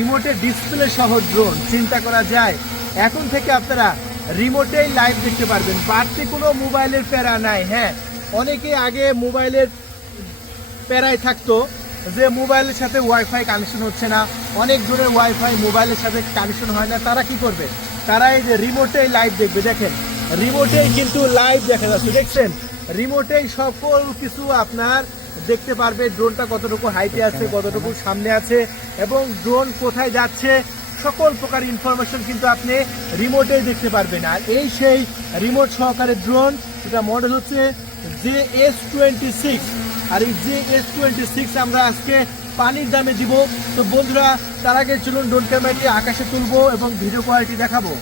রিমোটে display সহ drone চিন্তা করা যায়। এখন থেকে আপনারা রিমোটেই লাইভ দেখতে পারবেন, বাড়তি কোনো মোবাইলের প্যারা নাই। হ্যাঁ, অনেকে আগে মোবাইলের প্যারায় থাকতো যে মোবাইলের সাথে ওয়াইফাই কানেকশন হচ্ছে না, অনেক দূরের ওয়াইফাই মোবাইলের সাথে কানেকশন হয় না। তারা কি করবে? তারা এই যে রিমোটেই লাইভ দেখবে। দেখেন, রিমোটেই কিন্তু লাইভ দেখা যাচ্ছে, দেখছেন? রিমোটেই সকল কিছু আপনার দেখতে পারবে। ড্রোনটা কতটুকু হাইটে আছে, কতটুকু সামনে আছে, এবং ড্রোন কোথায় যাচ্ছে, সকল প্রকার ইনফরমেশন কিন্তু আপনি রিমোটেই দেখতে পারবেন। আর এই সেই রিমোট সহকারে ড্রোন, এটা মডেল হচ্ছে JS26। আর এই JS26 আমরা আজকে পানির দামে দিব। তো বন্ধুরা, তার আগে চলুন ড্রোন ক্যামেরাটি আকাশে তুলবো এবং ভিডিও কোয়ালিটি দেখাবো।